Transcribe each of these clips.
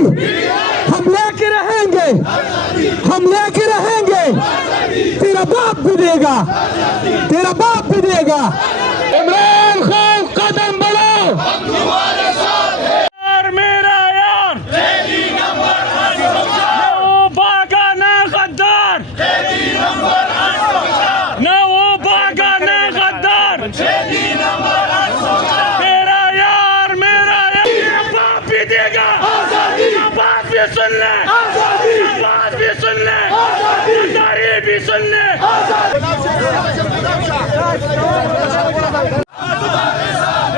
हम लेके रहेंगे, हम लेके रहेंगे। तेरा बाप भी देगा, तेरा बाप भी देगा। इमरान खान कदम बढ़ाओ, यार मेरा यार वो भागा ना गद्दार, ना वो भागा ना गद्दार। तेरा यार मेरा यार बाप भी देगा, बात भी सुन ले, बात भी सुन ले, गद्दारी भी सुन ले।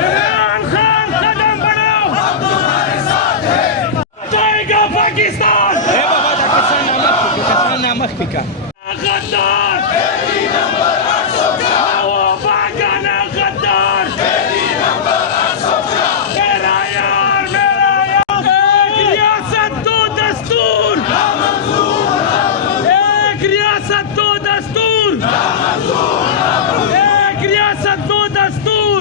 इमरान खान कदम बढ़ाओ, बचाएगा पाकिस्तान। गद्दार वो भागा ना गद्दार। तेरा यार मेरा यार। एक रियासत दो दस्तूर, एक रियासत दो दस्तूर, एक रियासत दो दस्तूर।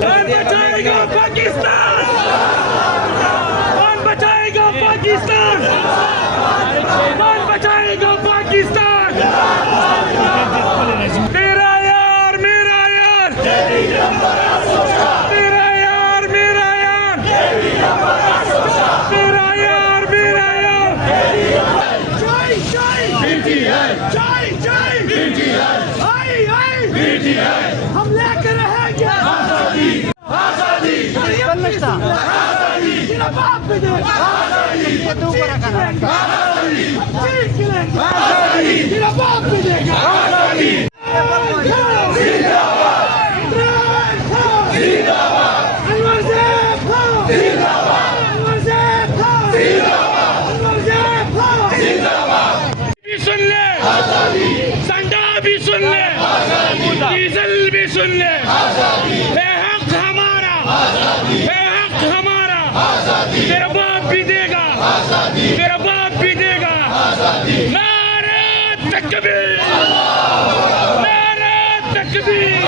कौन बचाएगा पाकिस्तान, कौन बचाएगा पाकिस्तान, कौन बचाएगा पाकिस्तान। तेरा यार मेरा यार, तेरा यार मेरा यार, तेरा यार मेरा यार। जय जय जय जय आई आई हम लेकर रहेंगे आजादी, आजादी, आजादी। तेरा बाप भी देगा आजादी, आजादी। तेरा बाप भी देगा आजादी। सुन ले, संडा भी सुन ले, डीजल भी सुन ले। है हक हमारा, है हक हमारा। तेरा बाप भी देगा, तेरा बाप भी देगा। नारे तकबीर, नारे तकबीर।